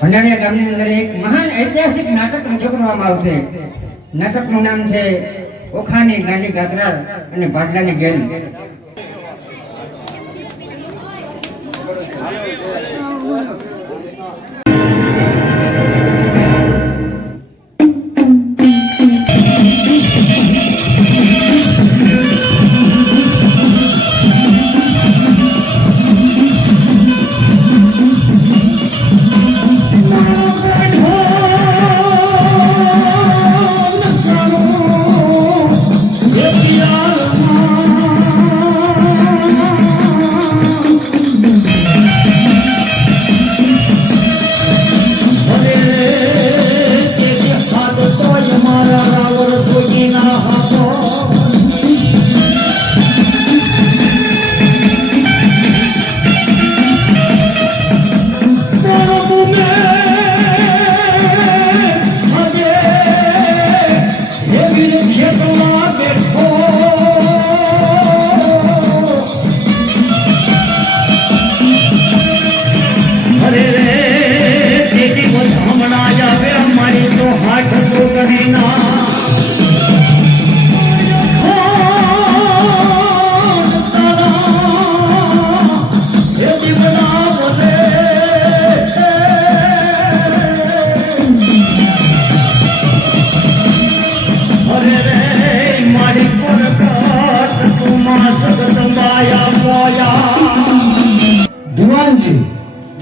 ભંડારીયા ગામની અંદર એક મહાન ઐતિહાસિક નાટક રજૂ કરવામાં આવશે. નાટકનું નામ છે ઓખાની ગાંડી ગાત્રા અને ભાડલાની ગેલ.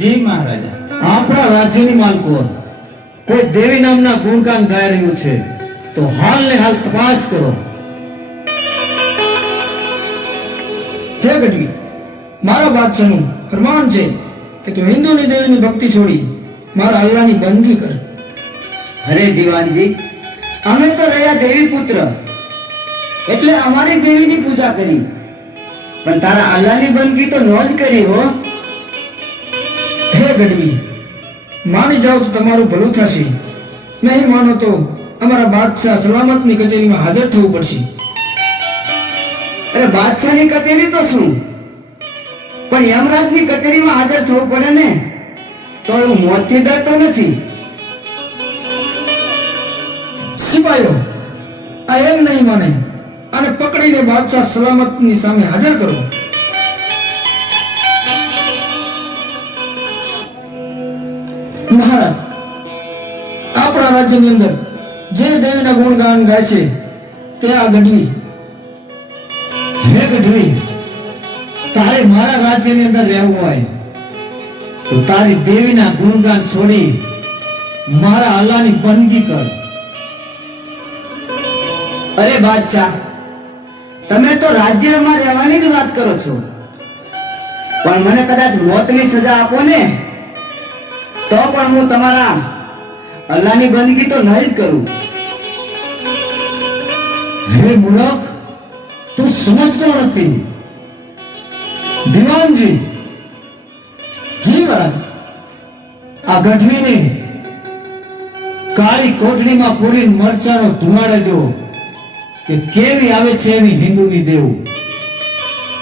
જી મહારાજા, આપણા રાજ્યની માલકોર કોઈ દેવી નામના ગુણગાન ગાઈ રહ્યું છે તો હાલ ને હાલ તપાસ કરો. હે ગઢવી, મારા બાદશાહનું ફરમાન છે કે તું હિન્દુની દેવીની ભક્તિ છોડી મારા અલ્લાહની બંદગી કર. અરે દીવાનજી, અમે તો રહ્યા દેવી પુત્ર એટલે અમારી દેવીની પૂજા કરી, પણ તારા અલ્લાહની બંદગી તો ન જ કરી હો. હે ગઢવી, માની જાઓ તો તમારું ભલું થશે, નહીં માનો તો અમારા બાદશાહ સલામતની કચેરીમાં હાજર થવું પડશે. અરે બાદશાહની કચેરી તો શું, પણ યમરાજની કચેરીમાં હાજર થવું પડે ને, તો હું મોતથી ડરતો નથી. સિપાહીઓ, આ એમ નહીં માને, અને પકડીને બાદશાહ સલામતની સામે હાજર કરો. મહારાજ, આપણા રાજ્યની અંદર જે દેવીના ગુણગાન ગાય છે તે આ ગઢવી. હે ગઢવી, તારે મારા રાજ્યની અંદર રહેવું હોય તો તારી દેવીના ગુણગાન છોડી મારા અલ્લાહની બંદગી કર. અરે બાદશાહ, તમે તો રાજ્યમાં રહેવાની જ વાત કરો છો, પણ મને કદાચ મોતની સજા આપો ને તો પણ હું તમારા અલ્લાહની બંદગી તો નહીં જ કરું. હે મૂર્ખ, તું સમજતો નથી. દીવાનજી, જી મહારાજ, આ ગઢવીને કાળી કોટડીમાં પૂરી મરચાનો ધુમાડે દો કે કેવી આવે છે એની હિન્દુની દેવ.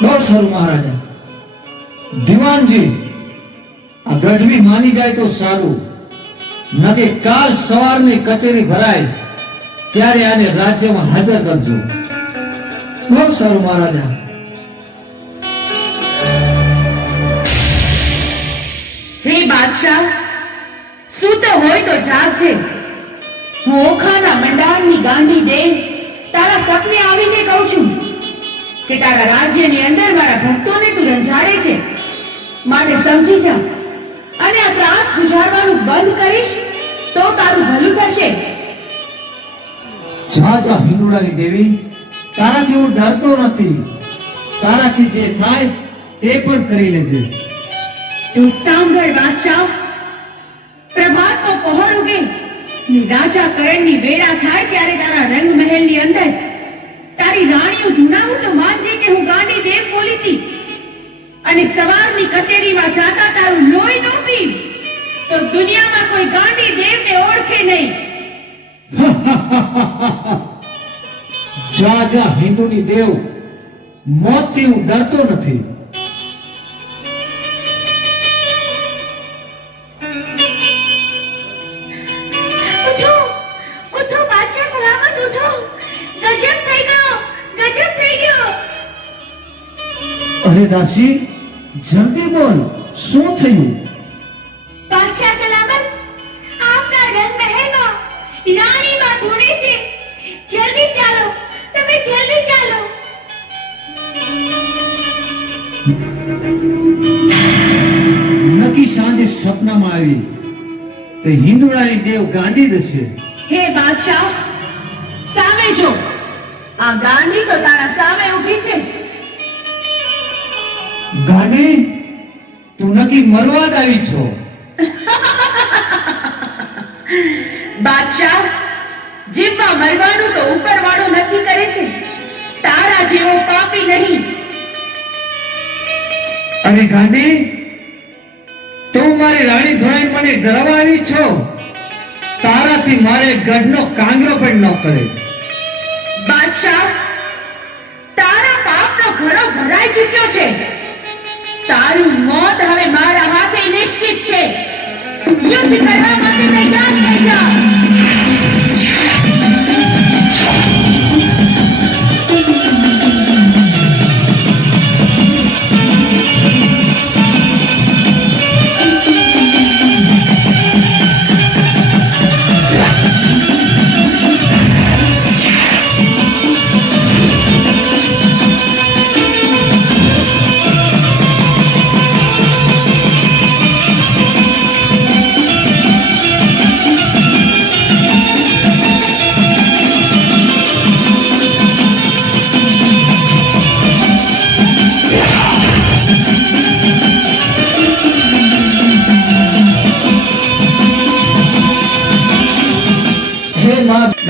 બહુ સારું મહારાજા. દીવાનજી, આ ગઢવી માની જાય તો સારું, નકે કાલ સવારની કચેરી ભરાય ત્યારે આને રાજ્યમાં હાજર કરજો. બહુ સારું મહારાજા. હે બાદશાહ, સૂતો હોય તો જાગજે. હું ઓખાના મંડારની ગાંડી દેવ તારા સપને આવીને કહું છું કે તારા રાજ્યની અંદર મારા ભક્તોને તું રંજાડે છે, માટે સમજી જા અને આ ત્રાસ ગુજારવાનું બંધ કરીશ તો તારું ભલું થશે. જા જા હિંદુડાની દેવી, તારાથી હું ડરતો નથી. તારાથી જે થાય તે પણ કરી લેજે. તું સાંભળ બાદશાહ, પ્રભાતનો પહોર ઉગે ને રાજા કરણની વેળા થાય ત્યારે તારા રંગ મહેલની અંદર તારી રાણીઓ ધૂણાવું તો માનજે કે હું ગાંડી દેવ બોલી હતી, અને સવારની કચેરીમાં જાતા તારું લોહી ન પી તો દુનિયામાં કોઈ ગાંડી દેવને ઓળખે નહીં. જા જા હિન્દુની દેવ, મોતથી હું ડરતો નથી. અરે દાસી, જલ્દી બોલ, શું થયું? બાદશાહ સલામત, આપના રંગ મહેલમાં રાણીમાં ધૂણે છે. જલ્દી ચાલો, તમે જલ્દી ચાલો. નક્કી સાંજે સપનામાં આવી તે હિંદુડાની દેવ ગાંડી દશે. હે બાદશાહ, સામે જો, આ ગાંડી તો તારા સામે ઊભી છે. ગાંડી, તું નક્કી મરવા જ આવી છો. બાદશાહ, જીવમાં મરવાનું તો ઉપરવાળો નક્કી કરે છે, તારા જેવો પાપી નહીં. અરે ગાંડી, તું મારી રાણી ધોળાઈને મને ડરાવવા આવી છો? તારાથી મારે ગઢનો કાંગરો પણ ન કરે. બાદશાહ, તારા પાપનો ઘડો ભરાઈ ચૂક્યો છે. તારું મોત હવે મારા હાથે નિશ્ચિત છે. યુદ્ધ કરવા માટે તૈયાર થઈ જા.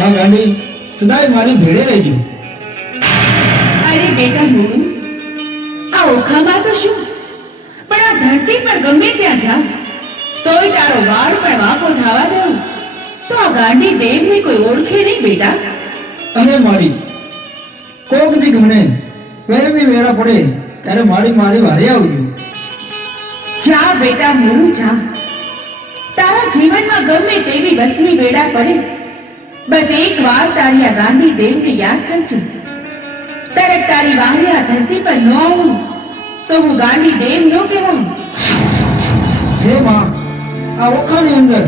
માં ગાંડી, સદાય મારી ભેળે રહેજો. અરે બેટા મોનુ, આ ઓખામાં તો શું, પણ આ ધરતી પર ગમે ત્યાં જા તોય તારો વાળ પણ વાંકો થવા દેવું તો આ ગાંડી દેવને કોઈ ઓળખે નહીં બેટા. અરે મારી, કોક દીક મને વેરવી વેરા પડે ત્યારે મારી વારે આવજો. જા બેટા મોનુ, જા. તારા જીવનમાં ગમે તેવી વસની વેડા પડે, બસ એક વાર તારી આ ગાંડી દેવને યાદ કરજે. ત્યારે તારી વારે આ ધરતી પર ન આવું તો હું ગાંડી દેવ ન કહેવાઉં. હે માં, આ ઓખાની અંદર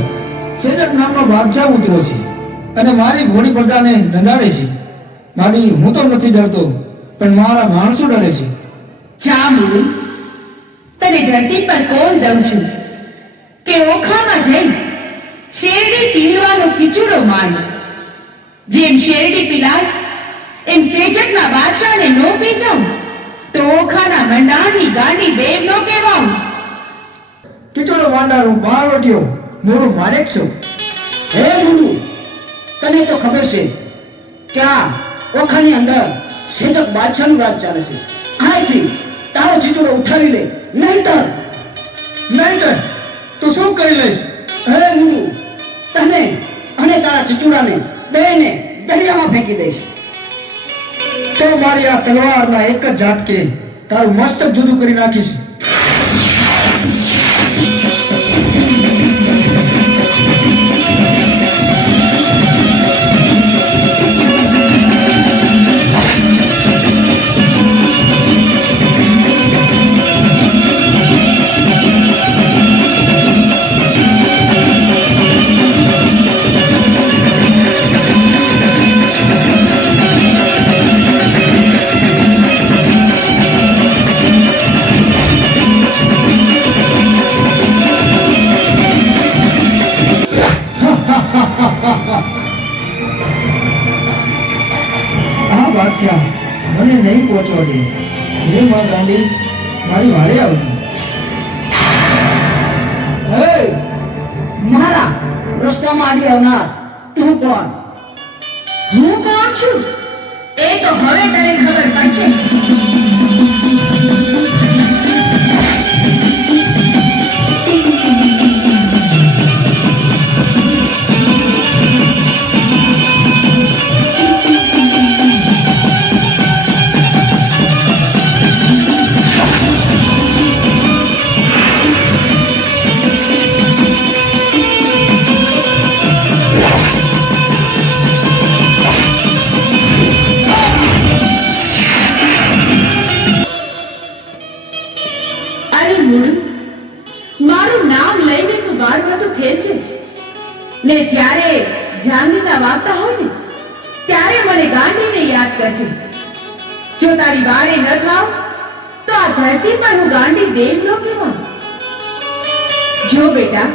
સેજક નામનો બાદશાહ ઉતર્યો છે અને મારી ભોળી પ્રજાને રંધાડે છે. મારી, હું તો નથી ડરતો, પણ મારા માણસો ડરે છે. જા મોનુ, તને ધરતી પર કોલ દઉં છું કે ઓખામાં જઈ શેરડી પીલવાનો કિચડો માર. જેમ શેરડી પીલાય એમ સેજકના બાદશાહને નો પી જાઉં તો ઓખાના મંડાણની ગાંડી દેવ નો કહેવાઉં. કિચડો માંડારો બાવટિયો મોરું મારે જ છો. હે મુનુ, તને તો ખબર છે કે આ ઓખાની અંદર સેજક બાદશાહનું રાજ ચાલે છે. અહીંથી તારો ચીચડો ઉઠાવી લે, નહીંતર તો શું કરી લઈશ? હે મુનુ, તને અને તારા ચીચુડાને બેને દરિયામાં ફેંકી દઈશ. તો મારી આ તલવારના એક જ ઝાટકે તારું મસ્તક જુદું કરી નાખીશ. બાદશાહ મને નહીં પહોંચવા દે. હે માં ગાંડી, મારી વારે આવજો. હે મારા રસ્તામાં આવી આવનાર તું કોણ? હું કોણ છું એ તો હવે તને ખબર પડશે. ખેંચે ને જ્યારે જાંગીના વાગતા હોય ને ત્યારે મને ગાંડીને યાદ કરજે. જો તારી વારે ન થાવ તો આ ધરતી પર હું ગાંડી દેવલો કહેવાઉં. જો બેટા,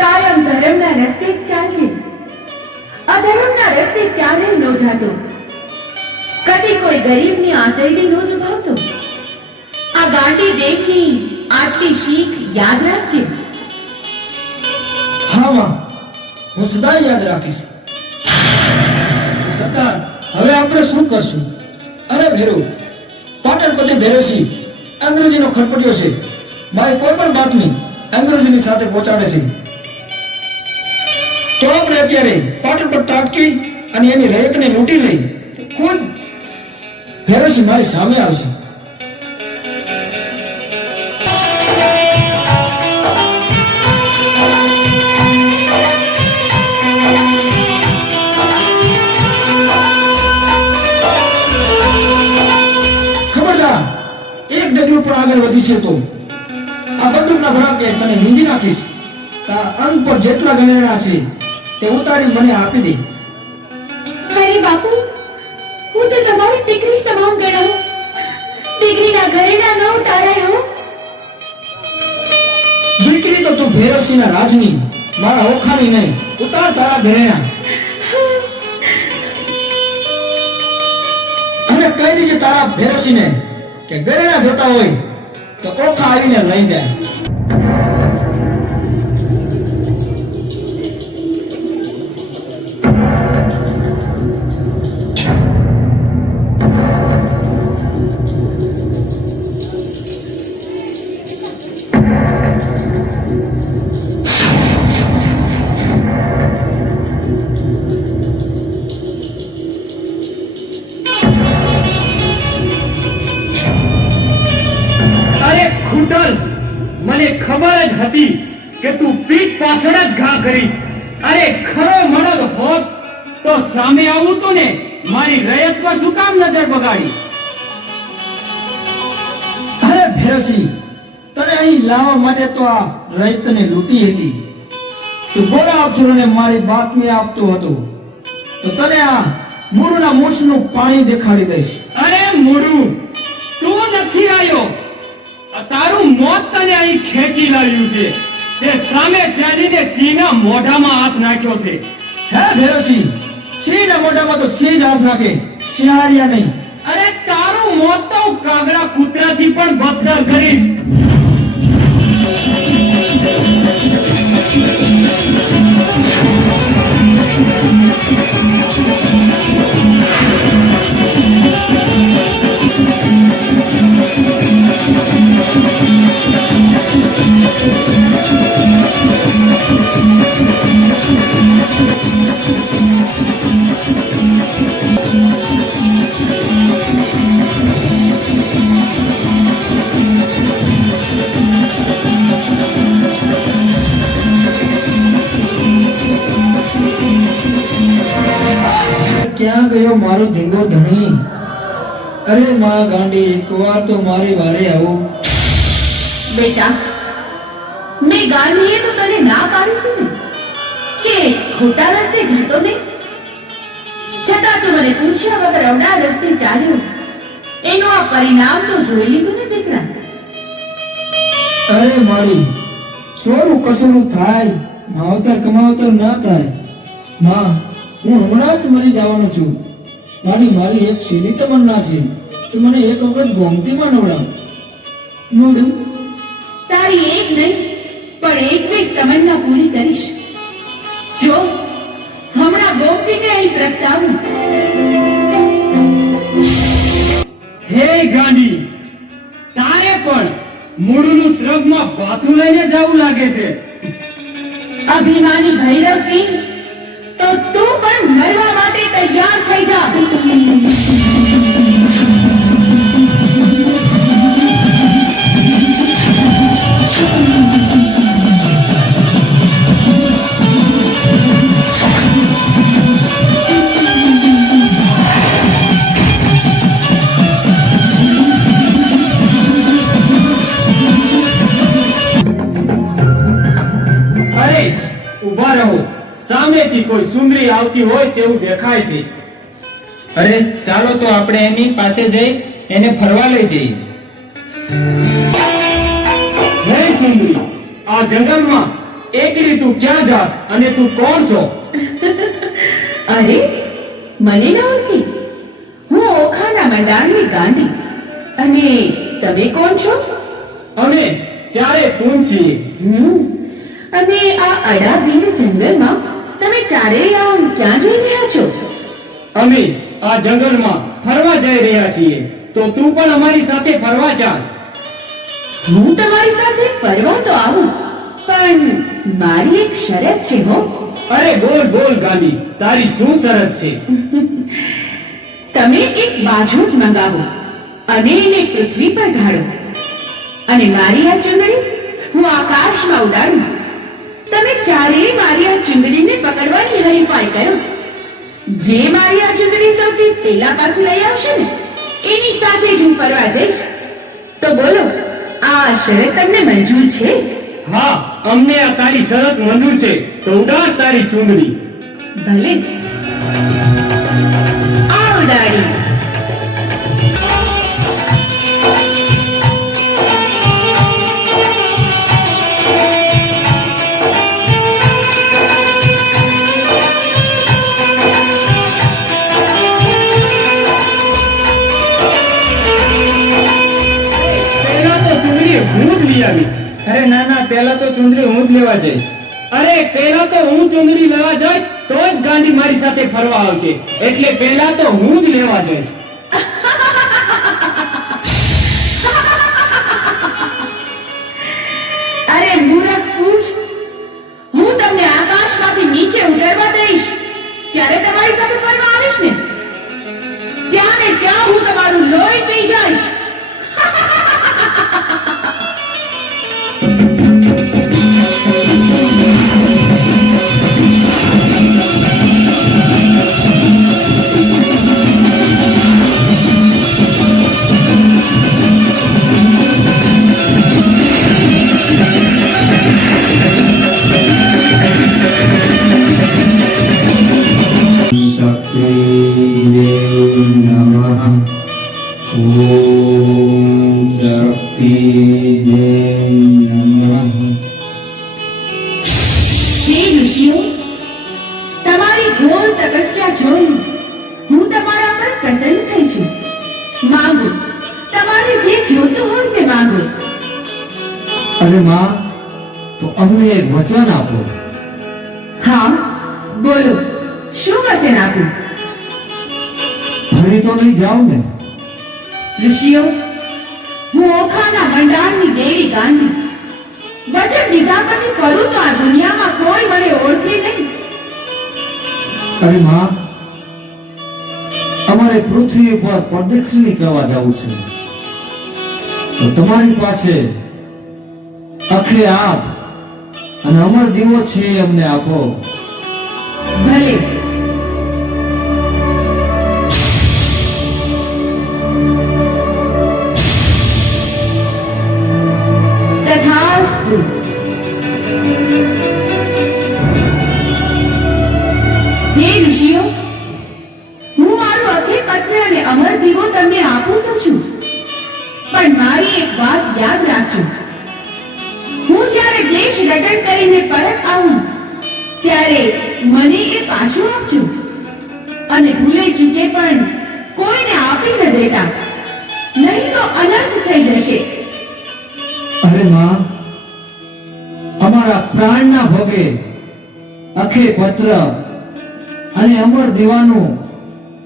કાયમ ધર્મના રસ્તે જ ચાલજે, અધર્મના રસ્તે ક્યારેય ન જાતો, કદી કોઈ ગરીબની આંતરડી ન દુભાવતો. આ ગાંડી દેવની આટલી શીખ યાદ રાખજે. હા માં, હું સદા યાદ રાખીશ. સરદાર, હવે આપણે શું કરશું? અરે ભેરુ, પાટણપતિ ભેરવસિંહ અંગ્રેજીનો ખરપટ્યો છે. મારી કોઈ પણ બાતમી અંગ્રેજીની સાથે પહોંચાડે છે. તો આપણે અત્યારે પાટણ પર તાટકી અને એની રયતને લૂંટી લઈ ખુદ ભેરવસિંહ મારી સામે આવશે. એક ડગલું પણ આગળ વધી છે તો આ બંદૂકના ભડાકે તને નીંદી નાખીશ. તારા અંગ પર જેટલા ગણેણા છે તે ઉતારી મને આપી દે. અરે બાપુ, હું તો તમારી દીકરી સમાન ગણાઉં. દીકરીના ઘરેણા ન ઉતારાય હો. દીકરી તો તું ભૈરવસિંહના રાજની, મારા ઓખાની નહીં. ઉતાર તારા ઘરેણા અને કહી દીજે તારા ભૈરવસિંહને કે ઘરેણા જોતા હોય તો ઓખા આવીને લઈ જાય. મને ખબર જ હતી કે તું પીઠ પાછળ જ ઘા કરીશ. અરે ખરો મરદ હોત તો સામે આવું તું ને મારી રયત પર શું કામ નજર બગાડી? અરે ભૈરવસિંહ, તને અહીં લાવવા માટે તો આ રયતને લૂંટી હતી. તું ગોળા અક્ષરોને મારી બાતમી આપતો હતો તો તને આ મૂળના મૂછનું પાણી દેખાડી દઈશ. અરે મૂળું, તું નથી આવ્યો, તારું મોત તને અહીં ખેંચી લાવ્યું છે. તે સામે ચાલીને સિંહના મોઢામાં હાથ નાખ્યો છે. હે ભૈરવસિંહ, સિંહના મોઢામાં તો સિંહ જ હાથ નાખે, શિયાળિયા નહીં. અરે તારું મોત તો હું કાગડા કૂતરાથી પણ બદતર કરીશ. ક્યાં ગયો મારો ધીંગો ધણી? અરે માં ગાંડી, એકવાર તો મારી વારે આવો. બેટા, મેં ગાંધીએ તો તને ના પાડી હતી ને કે ખોટા રસ્તે જતો નહીં. છતાં તું મને પૂછ્યા વગર અવડા રસ્તે ચાલ્યો. એનું આ પરિણામ તો જોઈ લીધું ને દીકરા. અરે મારી, સોરું કસરું થાય, માવતર કમાવતર ના થાય. માં, હું હમણાં જ મરી જવાનો છું. મારી એક સીધી તમન્ના છે કે મને એક વખત ગોમતીમાં નવડાવ. મોડું, તારી એક નહીં પણ 21 તમન્ના પૂરી કરીશ. જો હમણાં ગોમતીને અહીં પ્રગટાવું. હે ગાંડી, તારે પણ મૂળનું શ્રગમાં બાથું લઈને જવું લાગે છે. અભિમાની ભૈરવસિંહ, તો તું પણ મરવા માટે તૈયાર થઈ જા. અરે અરે ઊભા રહો, સામેથી કોઈ સુંદરી આવતી હોય તેવું દેખાય છે. અરે ચાલો તો આપણે એની પાસે જઈ એને ફરવા લઈ જઈએ. હે સુંદરી, આ જંગલમાં એકલી તું ક્યાં જાસ અને તું કોણ છો? અરે મને ન ઓળખી? હું ઓખાના મંડારની ગાંડી. અને તમે કોણ છો? અમે ચારે પૂન છીએ. અને આ અડાબીન જંગલમાં તમે ચારેય આમ ક્યાં જઈ રહ્યા છો? અમે આ જંગલમાં ફરવા જઈ રહ્યા છીએ, તો તું પણ અમારી સાથે ફરવા ચાલ. હું તમારી સાથે ફરવા તો આવું, પણ મારી એક શરત છે હો. અરે બોલ બોલ ગાંડી, તારી શું શરત છે? તમે એક બાજોટ મંગાવો અને એને પૃથ્વી પર ઢાળો, અને મારી આ ચુંદડી હું આકાશમાં ઉડાડું. તમે ચારેય મારી આ ચુંદડીને પકડવાની હરીફાઈ કરો. જે મારી આ ચુંદડી સૌથી પહેલા પાછી લઈ આવશે ને એની સાથે જ હું ફરવા જઈશ. તો બોલો, આ શરત તમને મંજૂર છે? હા, અમને આ તારી શરત મંજૂર છે, તો ઉડાડ તારી ચુંદડી. ભલે, આ ઉડાડી. પહેલા તો ચુંદડી હું જ લઈ આવીશ. અરે ના ના, પહેલા તો ચુંદડી હું જ લેવા જઈશ. અરે પહેલા તો હું ચુંદડી લેવા જઈશ તો જ ગાંધી મારી સાથે ફરવા આવશે, એટલે પહેલા તો હું જ લેવા જઈશ. અરે મૂર્ખ પૂછ, હું તમને આકાશમાંથી નીચે ઉતરવા દઈશ ત્યારે તમારી સાથે ફરવા આવીશ ને, ત્યાં ને ત્યાં હું તમારું લોહી પી જઈશ. હે ઋષિઓ, તમારી ઘોર તપસ્યા જોઈ હું તમારા પર પ્રસન્ન થઈ છું. માંગો, તમારે જે જોતું હોય તે માંગો. અરે માં, તો અમને એક વચન આપો. હા, બોલો, શું વચન આપું? ફરી તો નહીં જાઓ ને? ઋષિઓ, હું ઓખાના મંડારની દેવી ગાંધી. વચન દીધા પછી ફરું તો આ દુનિયામાં કોઈ મને ઓળખે નહીં. અરે માં, અમારે પૃથ્વી ઉપર પ્રદક્ષિણી કરવા જવું છે, તો તમારી પાસે અખે આપ અને અમર દીવો છે એ અમને આપો. ભલે, તથાસ્તુ. હે ઋષિઓ, હું મારું અખે પત્ર અને અમર દીવો તમને આપું તો છું, પણ મારી એક વાત યાદ રાખજો. હું જ્યારે દેશ રટણ કરીને પરત આવું ત્યારે મને એ પાછું આપજો, અને ભૂલે ચૂકે પણ કોઈને આપી ન દેતા, નહીં તો અનર્થ થઈ જશે. અરે માં, અમારા પ્રાણના ભોગે અખે પત્ર અને અમર દીવાનું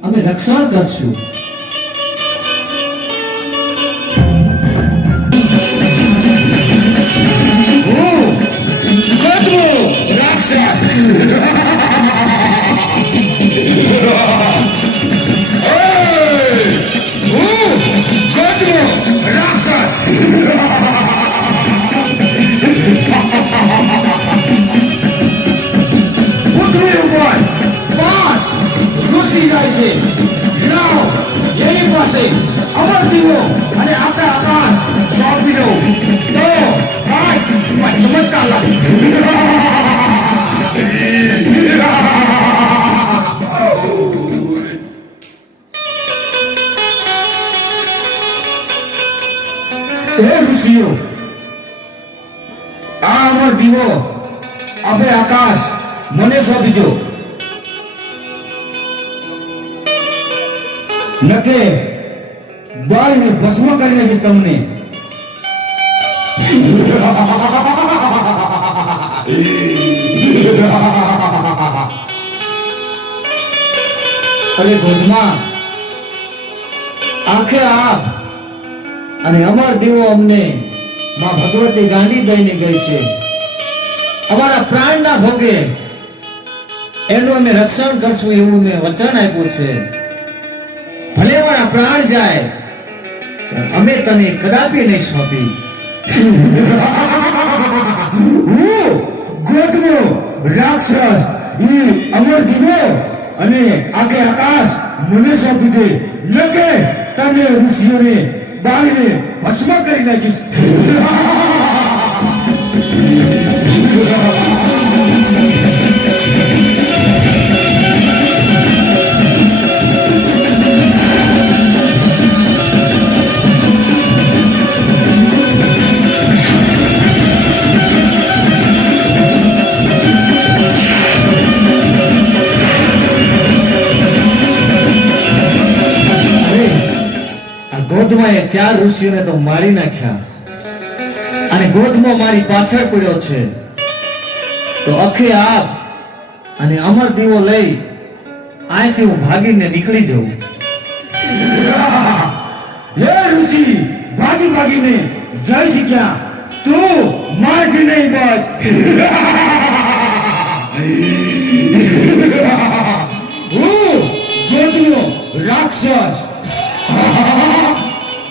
અમે રક્ષણ કરશું. પૃથ્વી ઉપર 5 ઘૂસી જાય છે. લાવ હવે આકાશ મને સોંપી દો, નકે બાળને ભસ્મ કરી નાખીશ તમને. અરે ગોધમાં, આખે આપ અને અમર દીવો અમને માં ભગવતી ગાંડી દઈને ગઈ છે. અમારા પ્રાણના ભોગે એનું અમે રક્ષણ કરશું એવું મેં વચન આપ્યું છે. ભલે અમારા પ્રાણ જાય પણ અમે તને કદાપી નહીં સોંપી. ગોધવો રાક્ષસ ઈ અમર દીવો અને આગે આકાશ મને સોંપી દે, નકે તને ઋષિઓને બાળીને ભસ્મ કરી નાખીશ. ગોધમાં એ 4 ઋષિઓને તો મારી નાખ્યા અને ગોધમો મારી પાછળ પડ્યો છે. તો અખે આપ અને અમર દીવો લઈ અહીંથી હું ભાગીને નીકળી જઉં. હે ઋષિ, ભાગી ભાગીને જઈ શક્યા તું મારથી નહીં બચ. હું ગોધનો રાક્ષસ,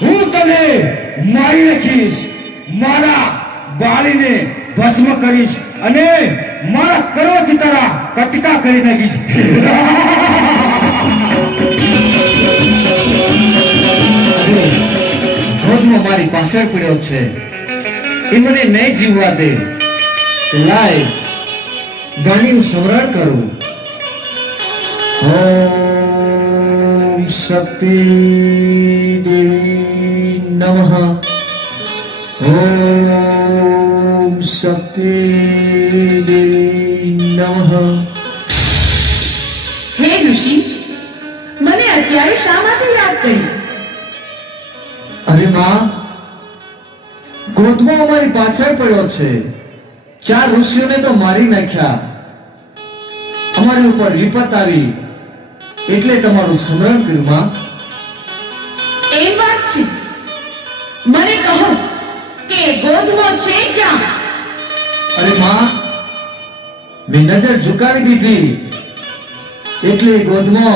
હું તને મારી નાખીશ, મારા બાળીને ભસ્મ કરીશ અને મારા કરોડથી તારા કટકા કરી નાખીશ. ગોધમો મારી પાછળ પડ્યો છે, એ મને નહીં જીવવા દે. તો લાય ગાંડીનું સ્મરણ કરું. ઓમ શક્તિ દેવી નમઃ. ઓમ શક્તિ દેવી નમઃ. હે ઋષિ, મને અત્યારે શા માટે યાદ કરી? અરે માં, ગોધમો અમારી પાછળ પડ્યો છે. 4 ઋષિઓને તો મારી નાખ્યા, અમારી ઉપર વિપત આવી એટલે તમારું સ્મરણ કર્યું માં. એમ વાત છે, મને કહો કે ગોધમો છે ક્યાં? અરે માં, મેં નજર ઝુકાવી દીધી એટલે ગોધમો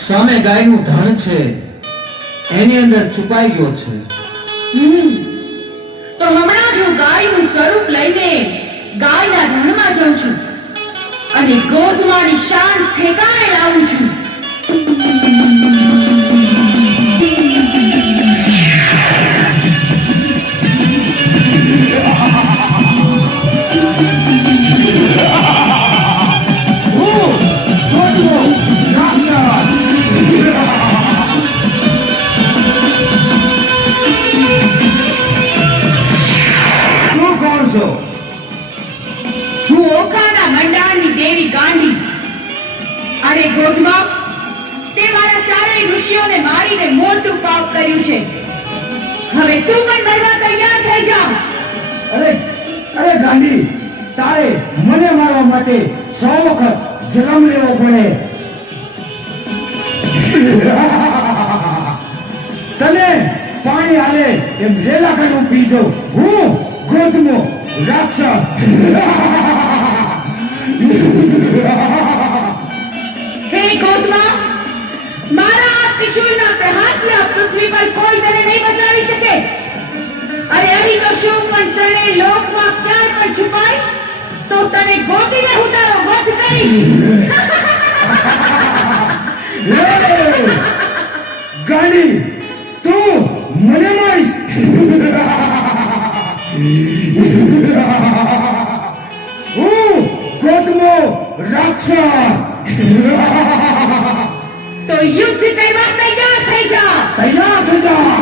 સામે ગાયનું ધણ છે એની અંદર છુપાઈ ગયો છે. તો હમણાં જ હું ગાયનું સ્વરૂપ લઈને ગાયના ધણમાં જાઉં છું અને ગોધમાની શાન ઠેકાણે લાવું છું. હું ઓખાના મંડાણની દેવી ગાંડી. અરે ગોધમા, તે મારા 4 ઋષિઓને મારીને મોટું પાપ કર્યું છે. હવે તું પણ મરવા તૈયાર થઈ જા. અરે ગાંડી, તારે મને મારવા માટે 100 વખત જન્મ લેવો પડે. તને પાણી આલે એમ રેલા કરી પી જાઉં. હું ગોધમો રાક્ષસ. હે ગોધમા, મારા આ ત્રિશૂળના પ્રહારથી આ પૃથ્વી પર કોઈ તને નહીં બચાવી શકે. અરે અહીં તો શું પણ ત્રણેય લોકમાં ક્યાંય પણ છુપાઈશ તો તને ગોતીને હું તારો વધ કરીશ. ગાંડી, તું મને મારીશ. હું ગોધમો રાક્ષસ. તો યુદ્ધ કરવા તૈયાર થઈ જા. તૈયાર થઈ જા.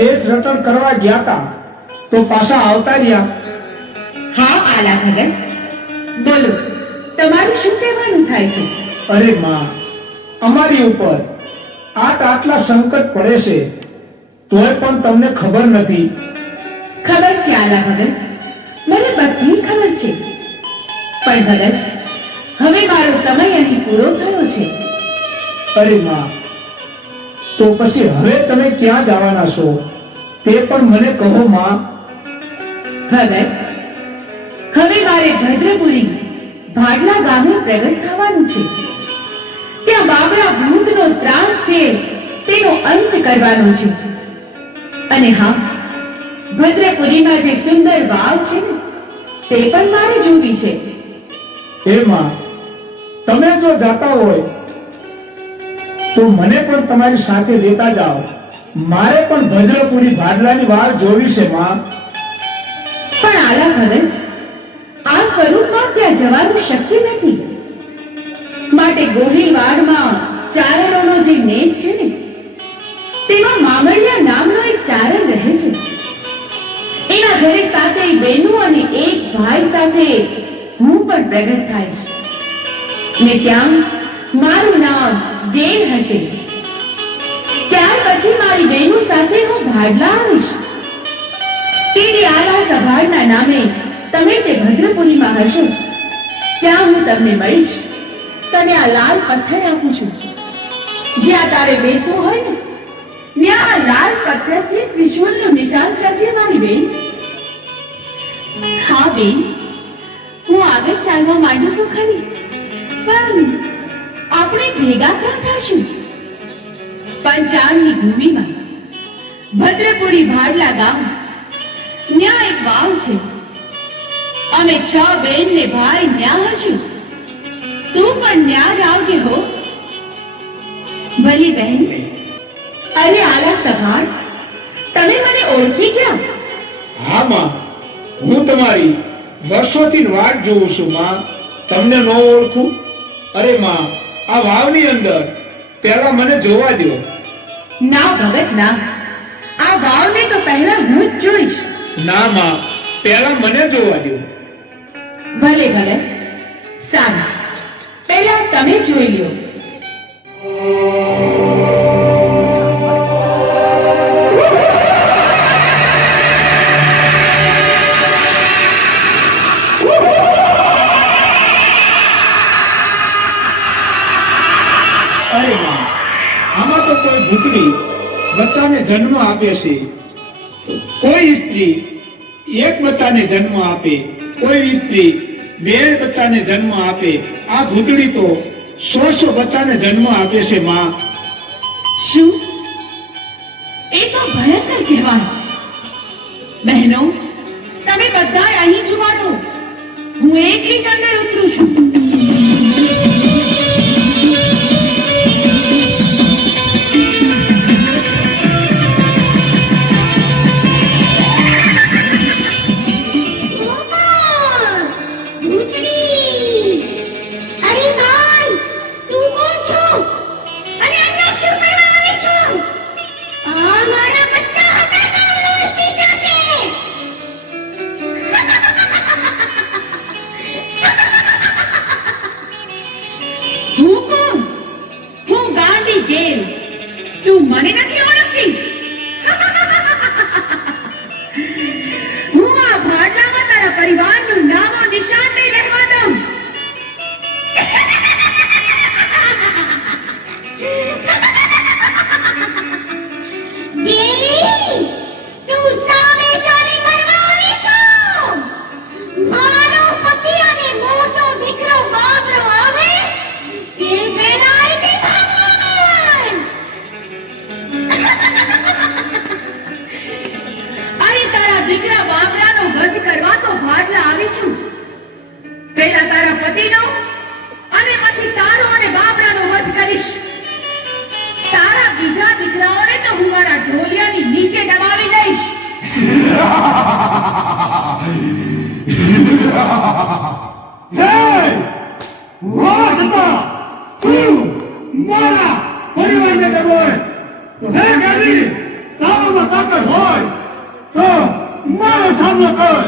દેશ રટણ કરવા ગયા હતા તો પાછા આવતા રહ્યા. હા આલા ભગત, બોલો તમારું શું કહેવાનું થાય છે? અરે માં, અમારી ઉપર આટલા સંકટ પડે છે તોય પણ તમને ખબર નથી. ખબર છે આલા ભગત, મને બધી ખબર છે, પણ ભગત હવે મારો સમય અહીં પૂરો થયો છે. અરે માં, તો પછી હવે તમે ક્યાં જવાના છો તે પણ મને કહો માં. ભગત હવે મારે ભદ્રપુરી ભાડલા ગામે પ્રગટ થવાનું છે. ત્યાં બાબરા ભૂતનો ત્રાસ છે તેનો અંત કરવાનો છે. અને હા, ભદ્રપુરીમાં જે સુંદર વાવ છે ને તે પણ મારે જોવી છે. હે માં, તમે જો જાતા હોય તો મને પણ તમારી સાથે લેતા જાઓ. મારે પણ ભદ્રપુરી ભાડલાની વાવ જોવી છે માં. પણ આલા ભગત, આ સ્વરૂપમાં ત્યાં જવાનું શક્ય નથી. માટે ગોહિલવાડમાં ચારણોનો જે નેસ છે ને તેમાં મામડિયા નામનો એક ચારણ રહે છે. એના ઘરે સાથે બહેનો અને એક ભાઈ સાથે હું પણ પ્રગટ થઈશ ને ત્યાં મારું નામ દેવ હશે. ત્યાર પછી મારી બહેનો સાથે હું ભાડલા આવીશ. તેની આલા સભાના નામે તમે તે ભદ્રપુરીમાં હશો ત્યાં હું તમને મળીશ. તને આ લાલ પથ્થર આપું છું. જ્યાં તારે બેસવું હોય ને ત્યાં આ લાલ પથ્થરથી ત્રિશૂળનું નિશાન કરજે મારી બેન. હા બેન, હું આગળ ચાલવા માંડું તો ખરી, પણ આપણે ભેગા ક્યાં થશું? પંચાળની ભૂમિમાં ભદ્રપુરી ભાડલા ગામ, ત્યાં એક વાવ છે. અમે 6 બેન ને ભાઈ ત્યાં હશું. તું પણ ત્યાં જ આવજે હો. ભલી બહેન. અરે આલા સભાળ, તમે મને ઓળખી ગયા? હા માં, હું તમારી વર્ષોથી વાટ જોઉં છું માં. તમને ન ઓળખું? અરે માં, આ વાવની અંદર પહેલા મને જોવા દો. ના ભગત ના, આ વાવને તો પહેલા હું જ જોઈશ. ના માં, પહેલા મને જોવા દો. ભલે ભલે, સારું, પહેલા તમે જોઈ લો. અરે માં, આમાં તો કોઈ ભૂતડી બચ્ચાને જન્મ આપે છે. કોઈ સ્ત્રી એક બચ્ચાને જન્મ આપે, કોઈ સ્ત્રી 2 બચ્ચાને જન્મ આપે. આ ભૂતડી તો 100 બચ્ચાને જન્મ આપે છે માં. શું? એ તો ભયંકર કહેવાય. બહેનો, તમે બધા અહીં જુઓ છો. હું એકલી જ અંદર ઉતરું છું. સામનો કર.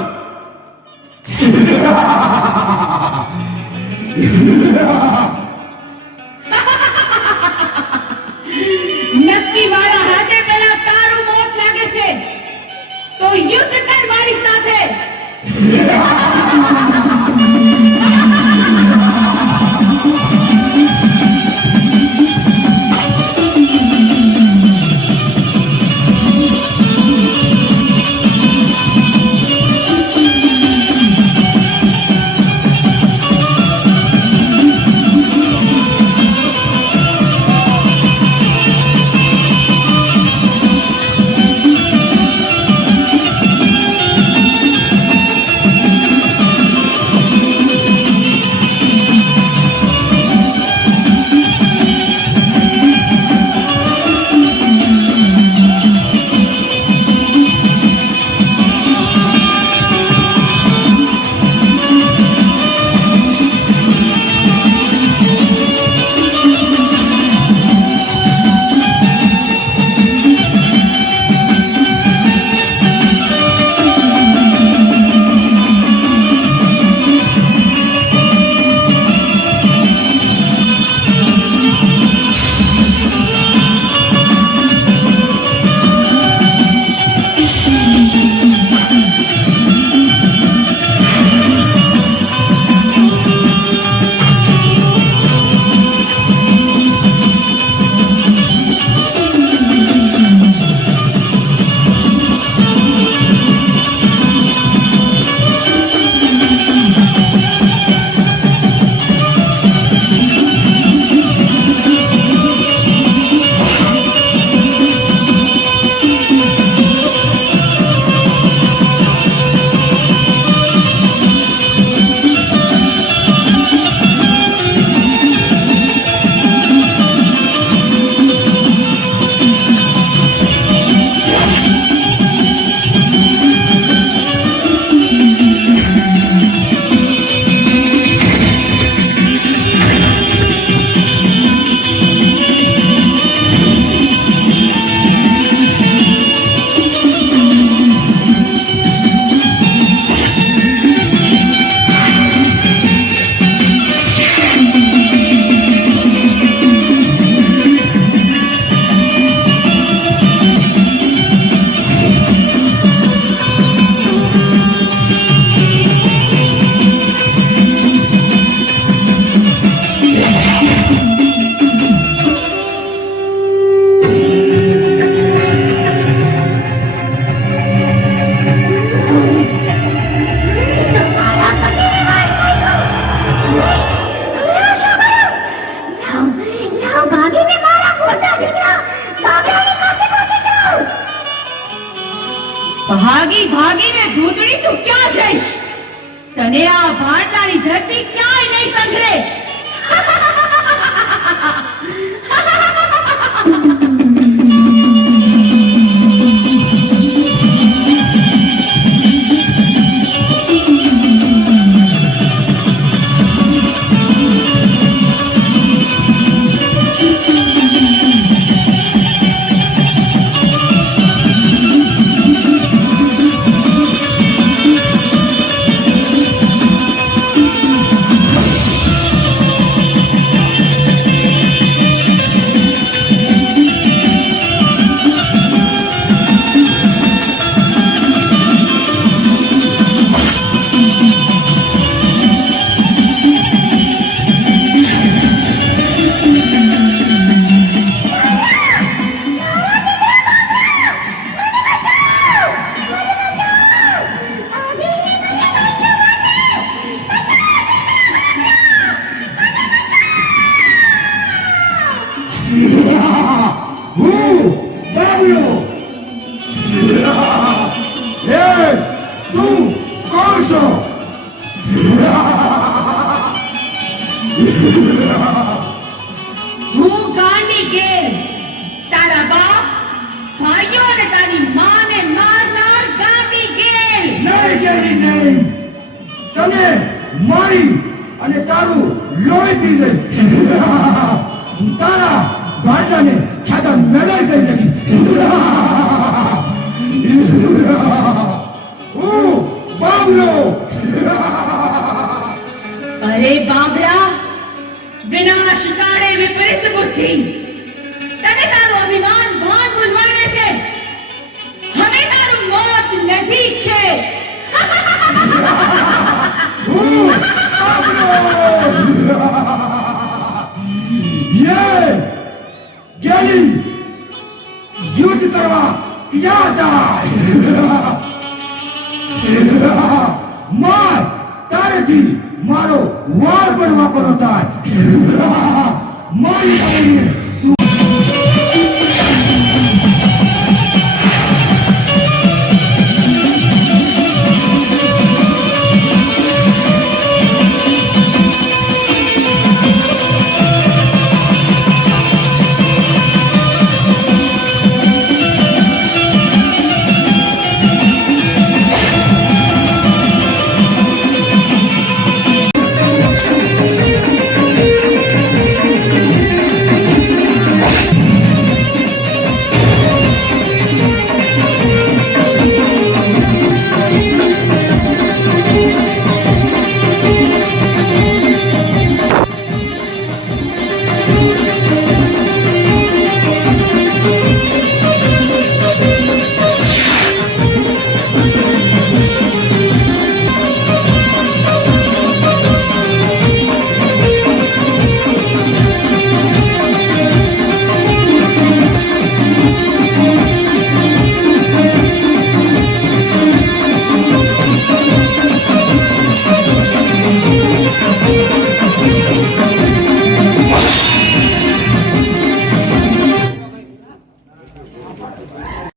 નક્કી મારા હાથે પેલા તારું મોત લાગે છે તો યુદ્ધ કર મારી સાથે. ભાગી ભાગીને ધૂતડી તું ક્યાં જઈશ? તને આ ભાટલાની ધરતી ક્યાંય નહીં સંઘરે. હું ગાંડી ગેલ, તારા બાપ, ભાઈઓ અને તારી માને મારનાર ગાંડી ગેલ. નહીં ગેલી નહીં, તને મારી અને તારું લોહી પી ગઈ. તારા ભાષાને છાતા મેળાઈ ગઈ નથી. હું નજીક છે. ये ज्ञानी युद्ध करवा क्या था मार तारे थी मारो वार पर वापरता है मारी